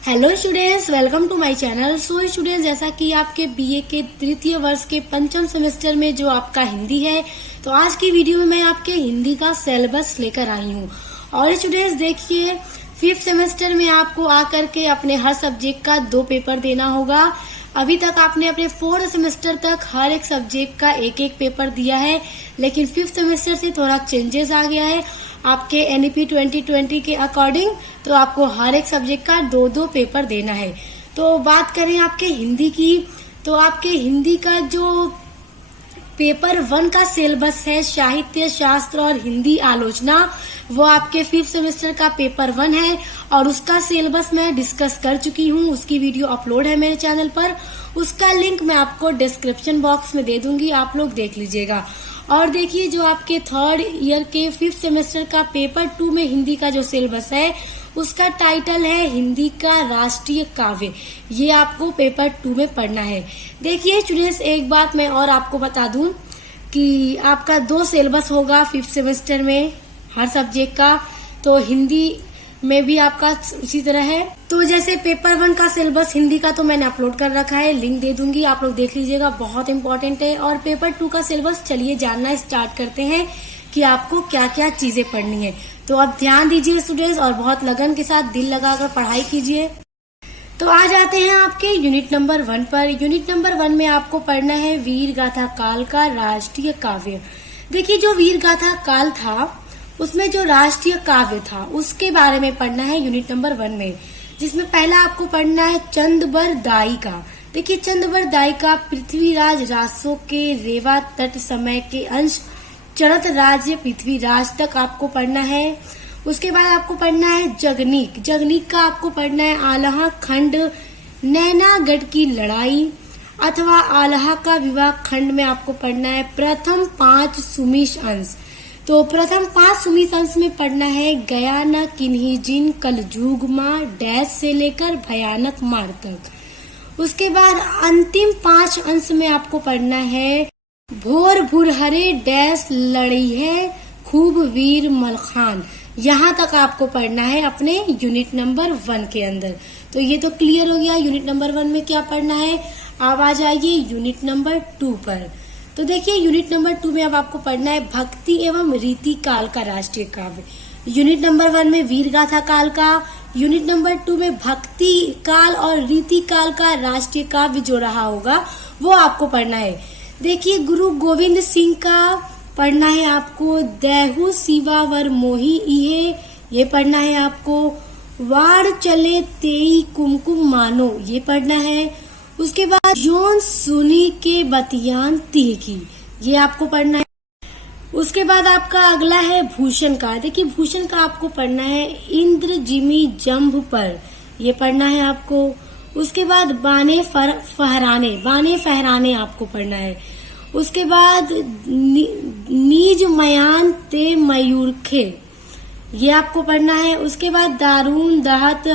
Hello students, welcome to my channel. So students, जैसा कि आपके बीए के तृतीय वर्ष के पंचम सेमेस्टर में जो आपका हिंदी है, तो आज की वीडियो में मैं आपके हिंदी का सिलेबस लेकर आई हूँ। और स्टूडेंट्स देखिए, 5th सेमेस्टर में आपको आकर के अपने हर सब्जेक्ट का 2 पेपर देना होगा। अभी तक आपने अपने 4th सेमेस्टर तक हर एक सब्जेक्ट का एक एक पेपर दिया है, लेकिन 5th सेमेस्टर से थोड़ा चेंजेस आ गया है आपके एनईपी 2020 के अकॉर्डिंग। तो आपको हर एक सब्जेक्ट का 2-2 पेपर देना है। तो बात करें आपके हिंदी की, तो आपके हिंदी का जो पेपर 1 का सिलेबस है, साहित्य शास्त्र और हिंदी आलोचना, वो आपके 5th सेमेस्टर का पेपर 1 है और उसका सिलेबस मैं डिस्कस कर चुकी हूँ। उसकी वीडियो अपलोड है मेरे चैनल पर, उसका लिंक मैं आपको डिस्क्रिप्शन बॉक्स में दे दूंगी, आप लोग देख लीजिएगा। और देखिए, जो आपके 3rd ईयर के 5th सेमेस्टर का पेपर 2 में हिंदी का जो सिलेबस है, उसका टाइटल है हिंदी का राष्ट्रीय काव्य। ये आपको पेपर 2 में पढ़ना है। देखिए स्टूडेंट्स, एक बात मैं और आपको बता दूं कि आपका 2 सिलेबस होगा 5th सेमेस्टर में हर सब्जेक्ट का। तो हिंदी में भी आपका उसी तरह है। तो जैसे पेपर 1 का सिलेबस हिंदी का तो मैंने अपलोड कर रखा है, लिंक दे दूंगी, आप लोग देख लीजिएगा, बहुत इंपॉर्टेंट है। और पेपर 2 का सिलेबस चलिए जानना स्टार्ट करते हैं कि आपको क्या क्या चीजें पढ़नी है। तो अब ध्यान दीजिए स्टूडेंट्स और बहुत लगन के साथ दिल लगाकर पढ़ाई कीजिए। तो आ जाते हैं आपके यूनिट नंबर 1 पर। यूनिट नंबर 1 में आपको पढ़ना है वीर गाथा काल का राष्ट्रीय काव्य। देखिए, जो वीर गाथा काल था उसमें जो राष्ट्रीय काव्य था उसके बारे में पढ़ना है यूनिट नंबर 1 में, जिसमें पहला आपको पढ़ना है चंदबर दाई का। देखिए, चंदबर दाई का पृथ्वीराज रासो के रेवा तट समय के अंश चरत राज्य पृथ्वीराज तक आपको पढ़ना है। उसके बाद आपको पढ़ना है जगनीक। जगनीक का आपको पढ़ना है आल्हा खंड नैनागढ़ की लड़ाई अथवा आल्हा का विवाह खंड में आपको पढ़ना है प्रथम 5 सुमीश अंश। तो प्रथम 5 सुमीश अंश में पढ़ना है गया न किन्हीं जिन कलजुग मां डैश से लेकर भयानक मार तक। उसके बाद अंतिम 5 अंश में आपको पढ़ना है भोर भुरहरे डैश लड़ी है खूब वीर मलखान। यहाँ तक आपको पढ़ना है अपने यूनिट नंबर 1 के अंदर। तो ये तो क्लियर हो गया यूनिट नंबर 1 में क्या पढ़ना है। अब आ जाइए यूनिट नंबर 2 पर। तो देखिए, यूनिट नंबर 2 में अब आपको पढ़ना है भक्ति एवं रीति काल का राष्ट्रीय काव्य। यूनिट नंबर 1 में वीर गाथा काल का, यूनिट नंबर 2 में भक्ति काल और रीति काल का राष्ट्रीय काव्य जो रहा होगा वो आपको पढ़ना है। देखिए, गुरु गोविंद सिंह का पढ़ना है आपको देहु सिवावर मोही इहे, ये पढ़ना है आपको वाड़ चले तेई कुमकुम मानो, ये पढ़ना है। उसके बाद जोन सुनी के बतियान तीह की, ये आपको पढ़ना है। उसके बाद आपका अगला है भूषण का। देखिए, भूषण का आपको पढ़ना है इंद्र जिमी जम्भ पर, ये पढ़ना है आपको। उसके बाद बाने फहराने आपको पढ़ना है। उसके बाद नीज मयान ते मयूरखे, ये आपको पढ़ना है। उसके बाद दारून दहत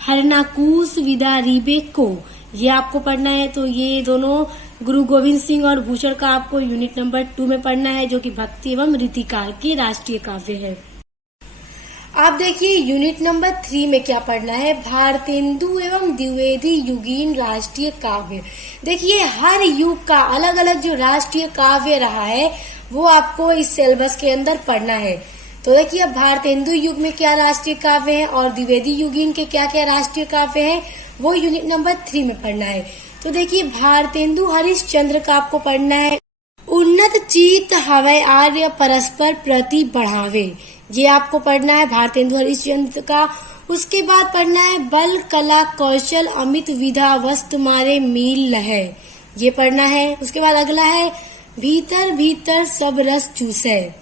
हरनाकूस विदा रीबे को, ये आपको पढ़ना है। तो ये दोनों गुरु गोविंद सिंह और भूषण का आपको यूनिट नंबर 2 में पढ़ना है, जो कि भक्ति एवं रीति काल के राष्ट्रीय काव्य है। आप देखिए, यूनिट नंबर 3 में क्या पढ़ना है भारतेंदु एवं द्विवेदी युगीन राष्ट्रीय काव्य। देखिए, हर युग का अलग अलग जो राष्ट्रीय काव्य रहा है वो आपको इस सिलेबस के अंदर पढ़ना है। तो देखिए, अब भारतेंदु युग में क्या राष्ट्रीय काव्य है और द्विवेदी युगीन के क्या क्या राष्ट्रीय काव्य है, वो यूनिट नंबर 3 में पढ़ना है। तो देखिए, भारतेंदु हरिश्चंद्र का आपको पढ़ना है उन्नत चीत हवै आर्य परस्पर प्रति बढ़ावे, ये आपको पढ़ना है भारतेंदु हरिश्चंद्र का। उसके बाद पढ़ना है बल कला कौशल अमित विधा वस्तु मारे मील लहे, ये पढ़ना है। उसके बाद अगला है भीतर भीतर सब रस चूसे,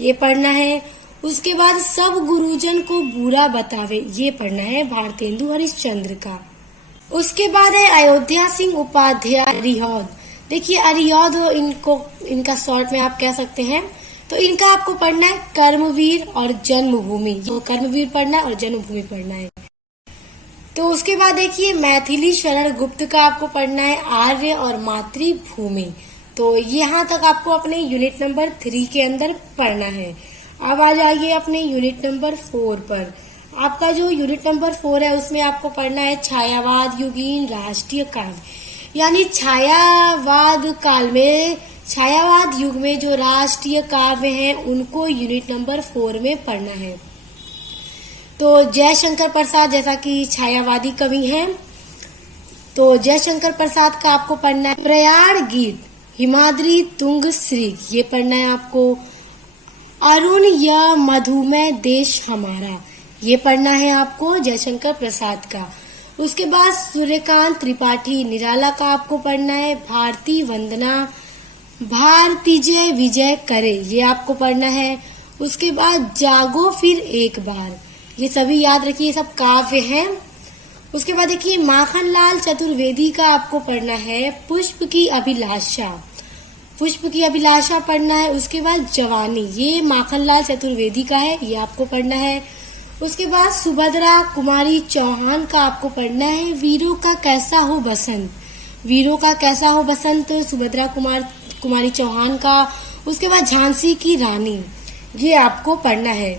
ये पढ़ना है। उसके बाद सब गुरुजन को बुरा बतावे, ये पढ़ना है भारतेंदु हरिश्चंद्र का। उसके बाद है अयोध्या सिंह उपाध्याय अरिहौद। देखिए, अरिहौद इनका शॉर्ट में आप कह सकते हैं। तो इनका आपको पढ़ना है कर्मवीर और जन्मभूमि, तो कर्मवीर पढ़ना है और जन्मभूमि पढ़ना है। तो उसके बाद देखिए, मैथिली शरण गुप्त का आपको पढ़ना है आर्य और मातृभूमि। तो यहाँ तक आपको अपने यूनिट नंबर 3 के अंदर पढ़ना है। अब आ जाइए अपने यूनिट नंबर 4 पर। आपका जो यूनिट नंबर 4 है उसमें आपको पढ़ना है छायावाद युगीन राष्ट्रीय काव्य, यानी छायावाद काल में, छायावाद युग में जो राष्ट्रीय काव्य हैं उनको यूनिट नंबर 4 में पढ़ना है। तो जयशंकर प्रसाद जैसा कि छायावादी कवि हैं, तो जयशंकर प्रसाद का आपको पढ़ना है प्रयाण गीत, हिमाद्री तुंग श्री, ये पढ़ना है आपको। अरुण या मधुमेह देश हमारा, ये पढ़ना है आपको जयशंकर प्रसाद का। उसके बाद सूर्यकांत त्रिपाठी निराला का आपको पढ़ना है भारती वंदना, भारती जय विजय करे, ये आपको पढ़ना है। उसके बाद जागो फिर एक बार, ये सभी याद रखिए, सब काव्य हैं। उसके बाद देखिए माखनलाल चतुर्वेदी का आपको पढ़ना है पुष्प की अभिलाषा, पुष्प की अभिलाषा पढ़ना है। उसके बाद जवानी, ये माखनलाल चतुर्वेदी का है, ये आपको पढ़ना है। उसके बाद सुभद्रा कुमारी चौहान का आपको पढ़ना है वीरों का कैसा हो बसंत, वीरों का कैसा हो बसंत, सुभद्रा कुमारी चौहान का। उसके बाद झांसी की रानी, ये आपको पढ़ना है।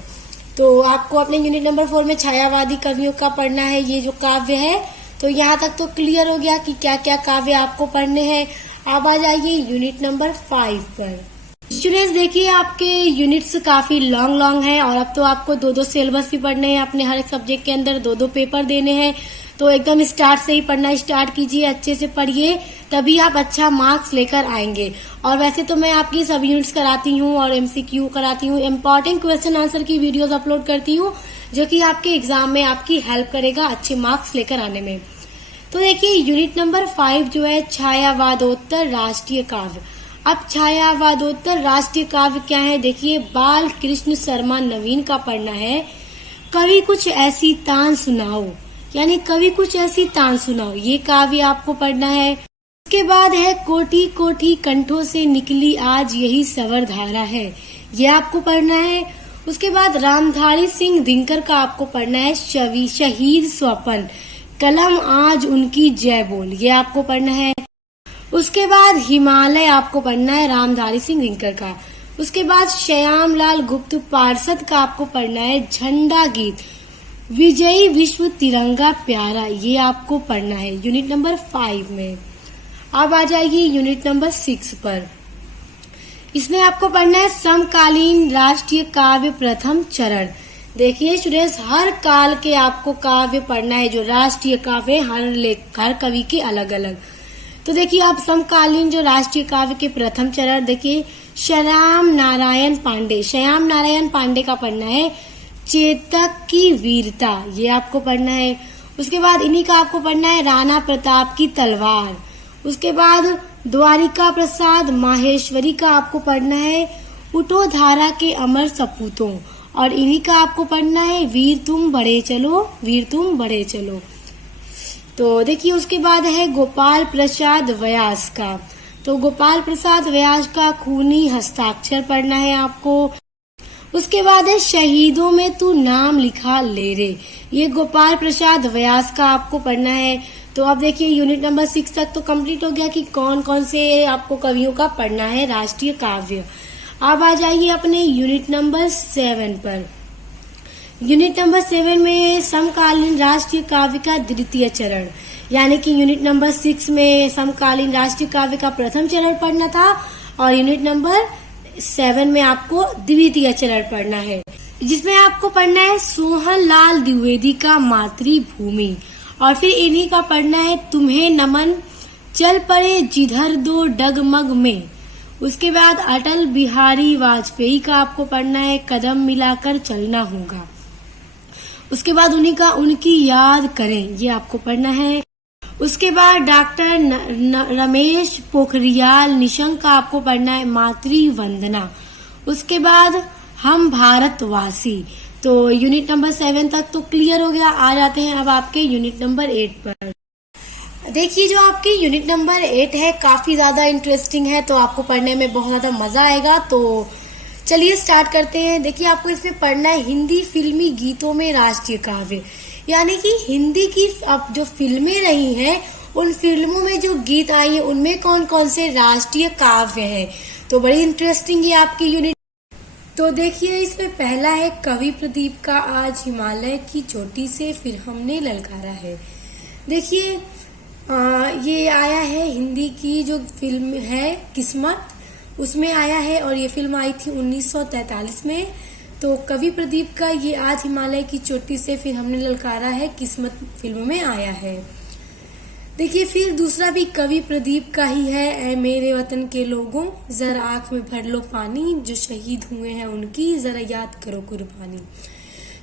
तो आपको अपने यूनिट नंबर 4 में छायावादी कवियों का पढ़ना है, ये जो काव्य है। तो यहाँ तक तो क्लियर हो गया कि क्या क्या काव्य आपको पढ़ने हैं। अब आ जाइए यूनिट नंबर 5 पर। स्टूडेंट्स देखिए आपके यूनिट्स काफी लॉन्ग हैं और अब तो आपको 2-2 सिलेबस भी पढ़ने हैं, अपने हर एक सब्जेक्ट के अंदर 2-2 पेपर देने हैं। तो एकदम स्टार्ट से ही पढ़ना स्टार्ट कीजिए, अच्छे से पढ़िए, तभी आप अच्छा मार्क्स लेकर आएंगे। और वैसे तो मैं आपकी सब यूनिट्स कराती हूँ और MCQ कराती हूँ, इम्पोर्टेंट क्वेश्चन आंसर की वीडियोस अपलोड करती हूँ, जो कि आपके एग्जाम में आपकी हेल्प करेगा अच्छे मार्क्स लेकर आने में। तो देखिए यूनिट नंबर 5 जो है छायावादोत्तर राष्ट्रीय काव्य। अब छायावादोत्तर राष्ट्रीय काव्य क्या है, देखिए बाल कृष्ण शर्मा नवीन का पढ़ना है कवि कुछ ऐसी तान सुनाओ, यानी कवि कुछ ऐसी तान सुनाओ, ये काव्य आपको पढ़ना है। उसके बाद है कोटि कोटि कंठों से निकली आज यही सवर धारा है, ये आपको पढ़ना है। उसके बाद रामधारी सिंह दिनकर का आपको पढ़ना है शहीद स्वपन, कलम आज उनकी जय बोल, ये आपको पढ़ना है। उसके बाद हिमालय आपको पढ़ना है रामधारी सिंह दिनकर का। उसके बाद श्यामलाल गुप्त पार्षद का आपको पढ़ना है झंडा गीत, विजयी विश्व तिरंगा प्यारा, ये आपको पढ़ना है यूनिट नंबर 5 में। अब आ जाएगी यूनिट नंबर 6 पर। इसमें आपको पढ़ना है समकालीन राष्ट्रीय काव्य प्रथम चरण। देखिए स्टूडेंट्स, हर काल के आपको काव्य पढ़ना है, जो राष्ट्रीय काव्य हर कवि के अलग अलग। तो देखिए आप समकालीन जो राष्ट्रीय काव्य के प्रथम चरण देखिए श्याम नारायण पांडे का पढ़ना है चेतक की वीरता, ये आपको पढ़ना है। उसके बाद इन्हीं का आपको पढ़ना है राणा प्रताप की तलवार। उसके बाद द्वारिका प्रसाद माहेश्वरी का आपको पढ़ना है उठो धारा के अमर सपूतों, और इन्हीं का आपको पढ़ना है वीर तुम बढ़े चलो। तो देखिए उसके बाद है गोपाल प्रसाद व्यास का, तो गोपाल प्रसाद व्यास का खूनी हस्ताक्षर पढ़ना है आपको। उसके बाद है शहीदों में तू नाम लिखा ले रे, ये गोपाल प्रसाद व्यास का आपको पढ़ना है। तो अब देखिए यूनिट नंबर 6 तक तो कंप्लीट हो गया कि कौन कौन से आपको कवियों का पढ़ना है राष्ट्रीय काव्य। अब आ जाइए अपने यूनिट नंबर 7 पर। यूनिट नंबर 7 में समकालीन राष्ट्रीय काव्य का द्वितीय चरण, यानी कि यूनिट नंबर 6 में समकालीन राष्ट्रीय काव्य का प्रथम चरण पढ़ना था और यूनिट नंबर 7 में आपको द्वितीय चरण पढ़ना है, जिसमें आपको पढ़ना है सोहन लाल द्विवेदी का मातृभूमि, और फिर इन्हीं का पढ़ना है तुम्हें नमन चल पड़े जिधर दो डगमग में। उसके बाद अटल बिहारी वाजपेयी का आपको पढ़ना है कदम मिलाकर चलना होगा। उसके बाद उन्हीं का उनकी याद करें, ये आपको पढ़ना है। उसके बाद डॉक्टर रमेश पोखरियाल निशंक का आपको पढ़ना है मातृ वंदना। उसके बाद हम भारतवासी। तो यूनिट नंबर 7 तक तो क्लियर हो गया। आ जाते हैं अब आपके यूनिट नंबर 8 पर। देखिए जो आपकी यूनिट नंबर 8 है काफी ज्यादा इंटरेस्टिंग है, तो आपको पढ़ने में बहुत ज्यादा मजा आएगा। तो चलिए स्टार्ट करते हैं। देखिए आपको इसमें पढ़ना है हिंदी फिल्मी गीतों में राष्ट्रीय काव्य, यानी कि हिंदी की अब जो फिल्में रही हैं उन फिल्मों में जो गीत आई है उनमें कौन कौन से राष्ट्रीय काव्य हैं। तो बड़ी इंटरेस्टिंग ये आपकी यूनिट। तो देखिए इसमें पहला है कवि प्रदीप का आज हिमालय की चोटी से फिर हमने ललकारा है। देखिए ये आया है हिंदी की जो फिल्म है किस्मत, उसमें आया है और ये फिल्म आई थी 1943 में। तो कवि प्रदीप का ये आज हिमालय की चोटी से फिर हमने ललकारा है किस्मत फिल्म में आया है। देखिए फिर दूसरा भी कवि प्रदीप का ही है, ऐ मेरे वतन के लोगों जरा आंख में भर लो पानी, जो शहीद हुए हैं उनकी जरा याद करो कुर्बानी।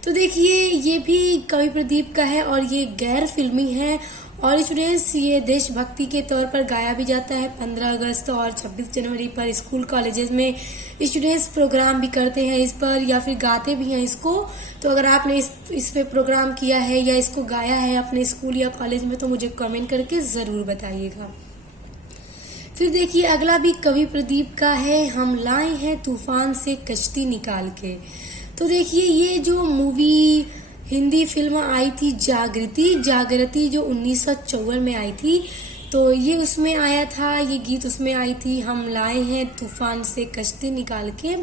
तो देखिए ये भी कवि प्रदीप का है और ये गैर फिल्मी है और स्टूडेंट्स ये देशभक्ति के तौर पर गाया भी जाता है। 15 अगस्त और 26 जनवरी पर स्कूल कॉलेजेस में स्टूडेंट्स प्रोग्राम भी करते हैं इस पर या फिर गाते भी हैं इसको। तो अगर आपने इस पे प्रोग्राम किया है या इसको गाया है अपने स्कूल या कॉलेज में तो मुझे कमेंट करके जरूर बताइएगा। फिर देखिए अगला भी कवि प्रदीप का है, हम लाए हैं तूफान से कश्ती निकाल के। तो देखिए ये जो मूवी हिंदी फिल्म आई थी जागृति जो 1954 में आई थी, तो ये उसमें आया था, ये गीत उसमें आई थी, हम लाए हैं तूफान से कश्ती निकाल के।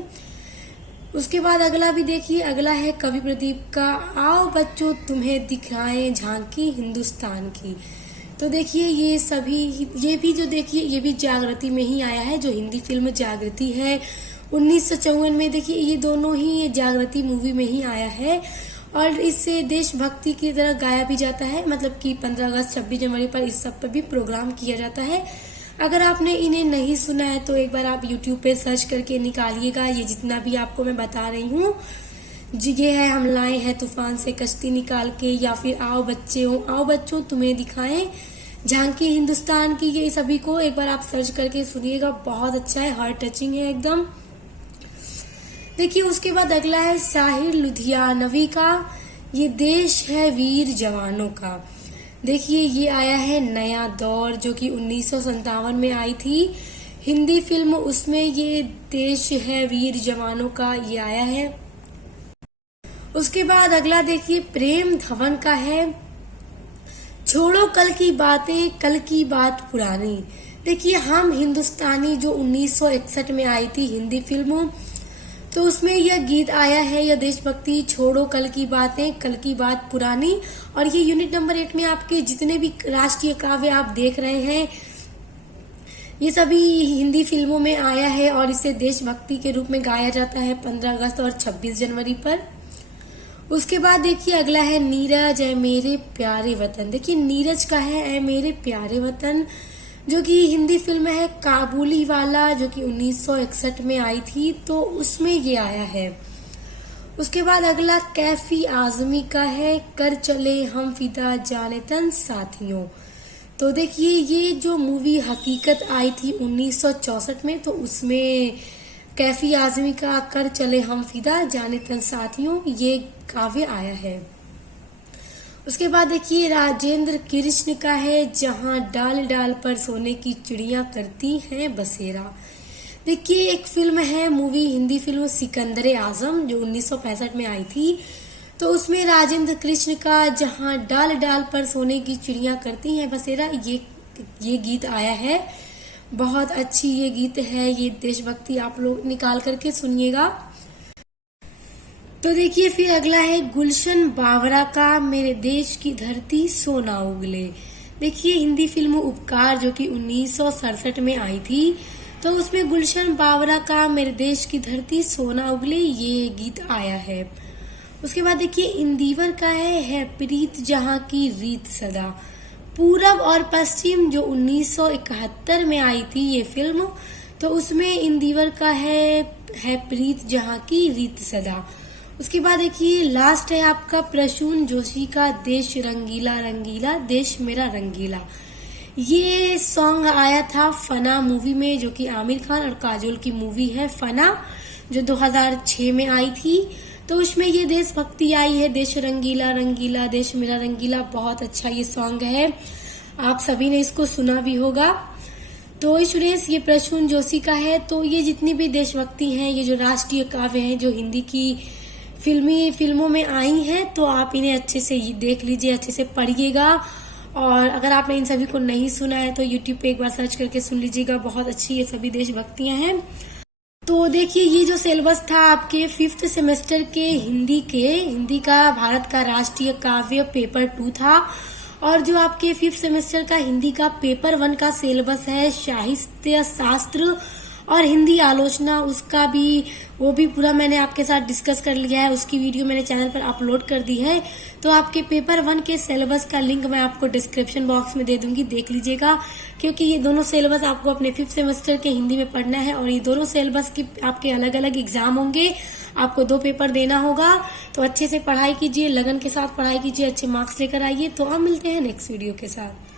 उसके बाद अगला भी देखिए, अगला है कवि प्रदीप का, आओ बच्चों तुम्हें दिखाएं झांकी हिंदुस्तान की। तो देखिए ये भी जो देखिए ये भी जागृति में ही आया है, जो हिंदी फिल्म जागृति है 1954 में। देखिए ये दोनों ही जागृति मूवी में ही आया है और इससे देशभक्ति की तरह गाया भी जाता है, मतलब कि 15 अगस्त 26 जनवरी पर इस सब पर भी प्रोग्राम किया जाता है। अगर आपने इन्हें नहीं सुना है तो एक बार आप YouTube पे सर्च करके निकालिएगा, ये जितना भी आपको मैं बता रही हूँ। ये है हम लाए हैं तूफान से कश्ती निकाल के, या फिर आओ बच्चों तुम्हें दिखाएं झांकी हिंदुस्तान की। ये सभी को एक बार आप सर्च करके सुनिएगा, बहुत अच्छा है, हार्ट टचिंग है एकदम। देखिए उसके बाद अगला है साहिर लुधियानवी का, ये देश है वीर जवानों का। देखिए ये आया है नया दौर जो कि 1957 में आई थी हिंदी फिल्म, उसमें ये देश है वीर जवानों का ये आया है। उसके बाद अगला देखिए प्रेम धवन का है, छोड़ो कल की बातें कल की बात पुरानी। देखिए हम हिंदुस्तानी जो 1961 में आई थी हिंदी फिल्म, तो उसमें यह गीत आया है, यह देशभक्ति, छोड़ो कल की बातें कल की बात पुरानी। और ये यूनिट नंबर 8 में आपके जितने भी राष्ट्रीय काव्य आप देख रहे हैं ये सभी हिंदी फिल्मों में आया है और इसे देशभक्ति के रूप में गाया जाता है 15 अगस्त और 26 जनवरी पर। उसके बाद देखिए अगला है नीरज ऐ मेरे प्यारे वतन। देखिए नीरज का है ऐ मेरे प्यारे वतन, जो कि हिंदी फिल्म है काबुली वाला जो कि 1961 में आई थी, तो उसमें ये आया है। उसके बाद अगला कैफी आजमी का है, कर चले हम फिदा जाने तन साथियों। तो देखिए ये जो मूवी हकीकत आई थी 1964 में, तो उसमें कैफी आजमी का कर चले हम फिदा जाने तन साथियों ये काव्य आया है। उसके बाद देखिए राजेंद्र कृष्ण का है, जहां डाल डाल पर सोने की चिड़िया करती हैं बसेरा। देखिए एक फिल्म है मूवी हिंदी फिल्म सिकंदर आजम जो 1965 में आई थी, तो उसमें राजेंद्र कृष्ण का जहां डाल डाल पर सोने की चिड़िया करती हैं बसेरा ये गीत आया है। बहुत अच्छी ये गीत है, ये देशभक्ति आप लोग निकाल करके सुनिएगा। तो देखिए फिर अगला है गुलशन बावरा का, मेरे देश की धरती सोना उगले। देखिए हिंदी फिल्म उपकार जो कि 1967 में आई थी, तो उसमें गुलशन बावरा का मेरे देश की धरती सोना उगले ये गीत आया है। उसके बाद देखिए इंदिवर का है प्रीत जहां की रीत सदा। पूरब और पश्चिम जो 1971 में आई थी ये फिल्म, तो उसमें इंदिवर का है प्रीत जहां की रीत सदा। उसके बाद देखिए लास्ट है आपका प्रसून जोशी का, देश रंगीला रंगीला देश मेरा रंगीला। ये सॉन्ग आया था फना मूवी में, जो कि आमिर खान और काजोल की मूवी है फना, जो 2006 में आई थी। तो उसमें ये देशभक्ति आई है, देश रंगीला रंगीला देश मेरा रंगीला। बहुत अच्छा ये सॉन्ग है, आप सभी ने इसको सुना भी होगा। तो स्टूडेंट्स ये प्रसून जोशी का है। तो ये जितनी भी देशभक्ति हैं, ये जो राष्ट्रीय काव्य हैं जो हिंदी की फिल्मों में आई हैं, तो आप इन्हें अच्छे से देख लीजिए, अच्छे से पढ़िएगा। और अगर आपने इन सभी को नहीं सुना है तो YouTube पे एक बार सर्च करके सुन लीजिएगा, बहुत अच्छी ये सभी देशभक्तियां हैं। तो देखिए, ये जो सिलेबस था आपके 5th सेमेस्टर के हिंदी का भारत का राष्ट्रीय काव्य पेपर 2 था। और जो आपके 5th सेमेस्टर का हिंदी का पेपर 1 का सिलेबस है साहित्य शास्त्र और हिंदी आलोचना, उसका भी वो भी पूरा मैंने आपके साथ डिस्कस कर लिया है। उसकी वीडियो मैंने चैनल पर अपलोड कर दी है। तो आपके पेपर 1 के सिलेबस का लिंक मैं आपको डिस्क्रिप्शन बॉक्स में दे दूंगी, देख लीजिएगा। क्योंकि ये दोनों सिलेबस आपको अपने 5th सेमेस्टर के हिंदी में पढ़ना है और ये दोनों सिलेबस के आपके अलग अलग एग्जाम होंगे। आपको 2 पेपर देना होगा। तो अच्छे से पढ़ाई कीजिए, लगन के साथ पढ़ाई कीजिए, अच्छे मार्क्स लेकर आइए। तो हम मिलते हैं नेक्स्ट वीडियो के साथ।